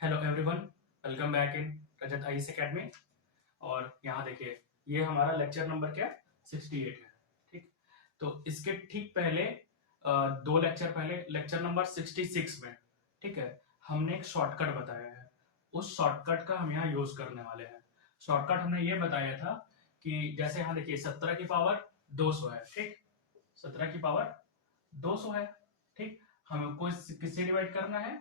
Hello everyone, welcome back in Rajat IAS academy. और यहाँ देखिए, ये हमारा लेक्चर नंबर क्या 68 है। ठीक, तो इसके ठीक पहले दो लेक्चर पहले लेक्चर नंबर 66 में, ठीक है, हमने एक शॉर्टकट बताया है। उस शॉर्टकट का हम यहाँ यूज करने वाले हैं। शॉर्टकट हमने ये बताया था कि जैसे यहाँ देखिए 17 की पावर 200 है। ठीक, 17 की पावर 200 है। ठीक, हमको किससे डिवाइड करना है?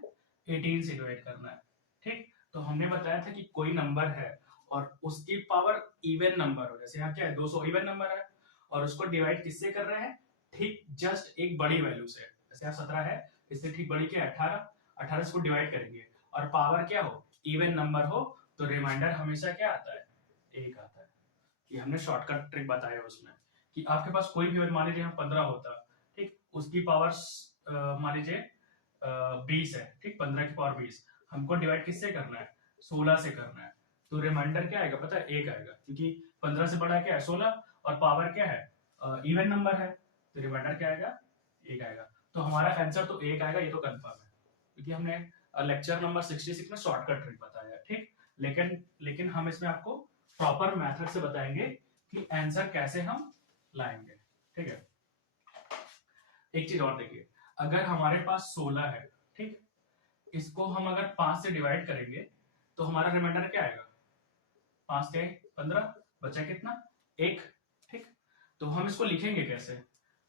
18 से डिवाइड करना है। ठीक, तो हमने बताया था कि कोई नंबर है और उसकी पावर इवन नंबर हो, जैसे यहाँ क्या है 200 इवन नंबर है, और उसको डिवाइड किससे कर रहे हैं? ठीक जस्ट एक बड़ी वैल्यू से। जैसे यहाँ 17 है, इससे ठीक बड़ी क्या है 18। 18 से डिवाइड करेंगे और पावर क्या हो, इवन नंबर हो, तो रिमाइंडर हमेशा क्या आता है? 1 आता है। ये हमने शॉर्टकट ट्रिक बताया उसमें कि आपके पास कोई भी, मान लीजिए यहाँ 15 होता, ठीक, उसकी पावर मान लीजिए 20 है। ठीक, 15 की पावर 20, हमको डिवाइड किससे करना है? 16 से करना है। तो रिमाइंडर क्या आएगा पता है? 1 आएगा, क्योंकि 15 से बड़ा क्या है 16, और पावर क्या है इवन नंबर है, तो रिमाइंडर क्या आएगा? 1 आएगा। तो हमारा आंसर तो 1 आएगा, ये तो कंफर्म है, क्योंकि हमने लेक्चर नंबर 66 में शॉर्टकट ट्रिक बताया है। ठीक, लेकिन लेकिन हम इसमें आपको प्रॉपर मेथड से बताएंगे कि आंसर कैसे हम लाएंगे। ठीक है, एक चीज और देखिए, अगर हमारे पास 16 है, ठीक, इसको हम अगर 5 से डिवाइड करेंगे तो हमारा रिमाइंडर क्या आएगा? 5 से 15, बचा कितना? 1। ठीक, तो हम इसको लिखेंगे कैसे?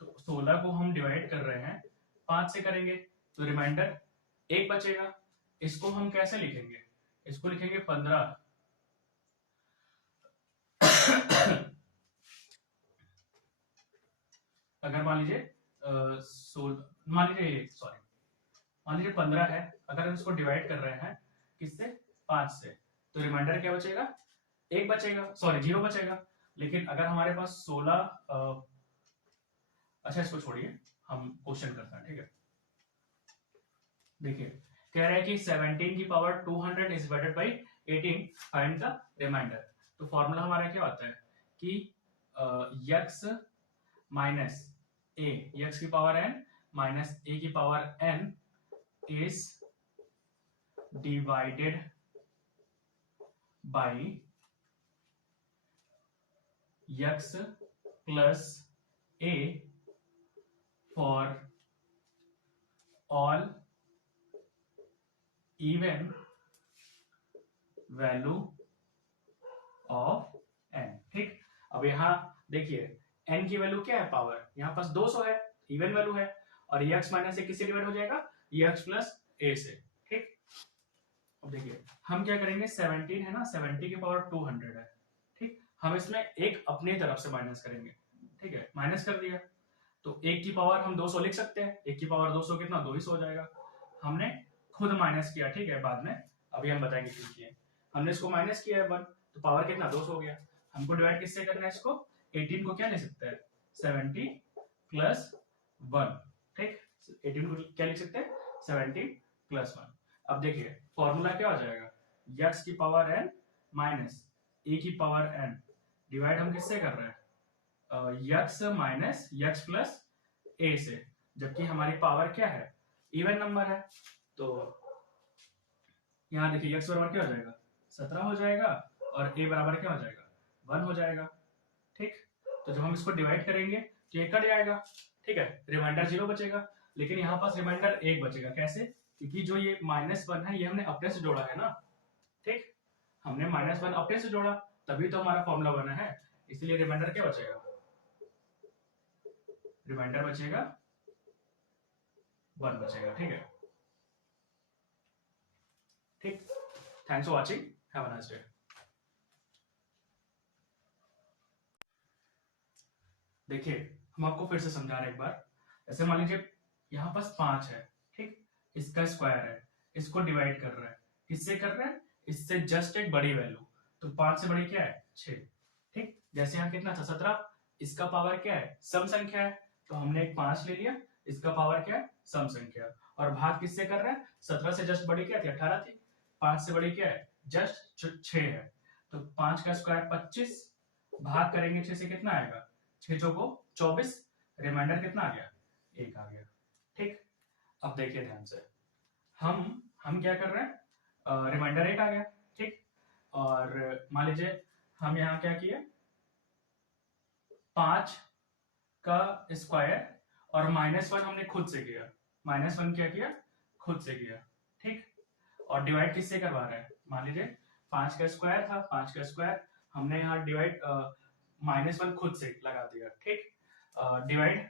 तो 16 को हम डिवाइड कर रहे हैं 5 से करेंगे, तो रिमाइंडर 1 बचेगा। इसको हम कैसे लिखेंगे? इसको लिखेंगे 15। अगर मान लीजिए मान लीजिए 15 है, अगर हम इसको डिवाइड कर रहे हैं किससे? 5 से, तो रिमाइंडर क्या बचेगा? 1 बचेगा, सॉरी 0 बचेगा। लेकिन अगर हमारे पास 16 अच्छा इसको छोड़िए, हम क्वेश्चन करते हैं। ठीक है, देखिए कह रहा है कि 17 की power 200 is divided by 18, find the remainder. तो फॉर्मूला हमारा क्या होता है कि यक्स माइनस ए, यक्स की पावर एन माइनस ए की power n is divided by x plus a for all even value of n। ठीक, अब यहां देखिए n की वैल्यू क्या है? पावर, यहां पास 200 है, इवन वैल्यू है, और x माइनस ए किससे डिवाइड हो जाएगा? x प्लस ए से। ठीक, अब देखिए हम क्या करेंगे, 17 है ना, 70 की पावर 200 है। ठीक, हम इसमें एक अपनी तरफ से माइनस करेंगे। ठीक है, माइनस कर दिया, तो एक की पावर हम 200 लिख सकते हैं। एक की पावर 200 कितना? 200 हो जाएगा। हमने खुद माइनस किया, ठीक है, बाद में अभी हम बताएंगे क्यों किए। हमने इसको माइनस किया है 1, तो पावर कितना? 200 हो गया। हमको डिवाइड किससे करना है इसको? 18 को क्या ले सकते हैं? 70 प्लस 1। ठीक, 18 को क्या लिख सकते हैं? 70 प्लस 1। अब देखिए फॉर्मूला क्या हो जाएगा? x की पावर n माइनस ए की पावर n, डिवाइड हम किससे कर रहे हैं? यक्स माइनस यक्स प्लस ए से, जबकि हमारी पावर क्या है? इवन नंबर है। तो यहां देखिए यक्स बराबर क्या हो जाएगा? 17 हो जाएगा, और ए बराबर क्या हो जाएगा? 1 हो जाएगा। ठीक, तो जब हम इसको डिवाइड करेंगे तो ये कट जाएगा। ठीक है, रिमाइंडर 0 बचेगा, लेकिन यहाँ पास रिमाइंडर 1 बचेगा। कैसे? क्योंकि जो ये -1 है, ये हमने अपने से जोड़ा है ना। ठीक, हमने -1 अपने से जोड़ा, तभी तो हमारा फॉर्मूला बना है। इसलिए रिमाइंडर क्या बचेगा? रिमाइंडर बचेगा 1 बचेगा। ठीक है, ठीक, thanks for watching, have a nice day. देखिए हम आपको फिर से समझा रहे हैं एक बार। ऐसे मान लीजिए यहाँ पास 5 है, ठीक, इसका स्क्वायर है, इसको डिवाइड कर रहा है, किससे कर रहा है? इससे जस्ट एक बड़ी वैल्यू, तो 5 से बड़ी क्या है? 6। ठीक, जैसे यहाँ कितना था 17, इसका पावर क्या है? सम संख्या है, तो हमने एक 5 ले लिया, इसका पावर क्या है? सम संख्या। और भाग किससे कर रहा है? 17 से जस्ट बड़ी क्या थी? 18 थी। 5 से बड़ी क्या है? जस्ट 6 है, तो 5 का स्क्वायर 25, भाग करेंगे 6 से, कितना आएगा? 6 चौको 24, रिमाइंडर कितना आ गया? 1 आ गया। ठीक, अब देखिए ध्यान से, हम क्या कर रहे हैं? रिमाइंडर 8 आ गया। ठीक, और मान लीजिए हम यहाँ क्या किए, 5 का स्क्वायर और -1 हमने खुद से किया, -1 क्या किया, खुद से किया। ठीक, और डिवाइड किससे करवा रहे हैं, मान लीजिए 5 का स्क्वायर था, 5 का स्क्वायर हमने यहाँ डिवाइड -1 खुद से लगा दिया। ठीक, डिवाइड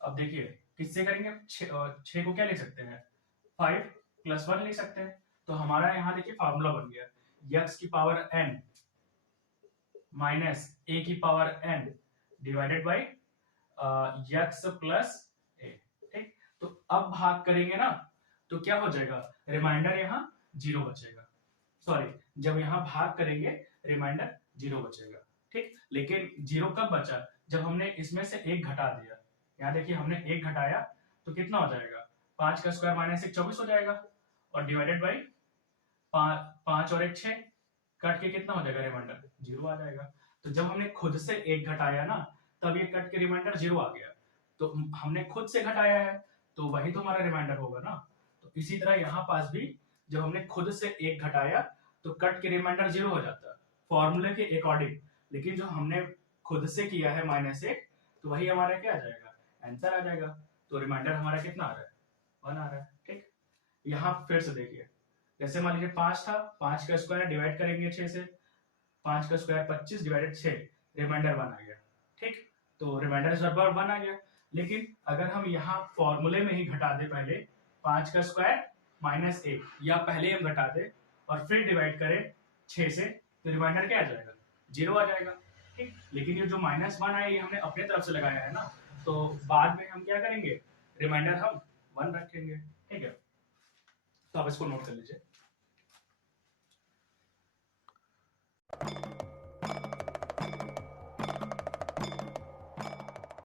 अब देखिए किससे करेंगे, 6 को क्या ले सकते हैं, 5 + 1 ले सकते हैं। तो हमारा यहाँ देखिए फार्मूला बन गया, x की पावर n माइनस a की power n divided by x plus a। ठीक, तो अब भाग करेंगे ना तो क्या हो जाएगा, रिमाइंडर यहाँ 0 बचेगा। सॉरी, जब यहाँ भाग करेंगे रिमाइंडर 0 बचेगा। ठीक, लेकिन 0 कब बचा, जब हमने इसमें से 1 घटा दिया। यहाँ देखिए हमने 1 घटाया तो कितना हो जाएगा, 5 का स्क्वायर -1 24 हो जाएगा, और डिवाइडेड बाई 5 और 1 6, कट के कितना हो जाएगा, रिमाइंडर 0 आ जाएगा। तो जब हमने खुद से 1 घटाया ना, तब ये कट के रिमाइंडर 0 आ गया। तो हमने खुद से घटाया है तो वही तो हमारा रिमाइंडर होगा ना। तो इसी तरह यहाँ पास भी जब हमने खुद से 1 घटाया तो कट के रिमाइंडर 0 हो जाता है फॉर्मूले के अकॉर्डिंग। लेकिन जो हमने खुद से किया है -1, तो वही हमारा क्या आ जाएगा, आंसर आ जाएगा। तो रिमाइंडर हमारा कितना आ रहा है, 1 आ रहा है। ठीक, यहाँ फिर से देखिए, जैसे मान लीजिए 5 था, 5 का स्क्वायर डिवाइड करेंगे 6 से, 5 का स्क्वायर 25 डिवाइडेड 6, रिमाइंडर 1 आ गया। ठीक, तो रिमाइंडर इस बार 1 आ गया। लेकिन अगर हम यहाँ फॉर्मूले में ही घटा दे पहले 5 का स्क्वायर -1, या पहले हम घटा दे और फिर डिवाइड करें 6 से, तो रिमाइंडर क्या आ जाएगा, 0 आ जाएगा। ठीक, लेकिन ये जो -1 आया ये हमने अपने तरफ से लगाया है ना, तो बाद में हम क्या करेंगे, रिमाइंडर हम 1 रखेंगे। ठीक है, तो आप इसको नोट कर लीजिए।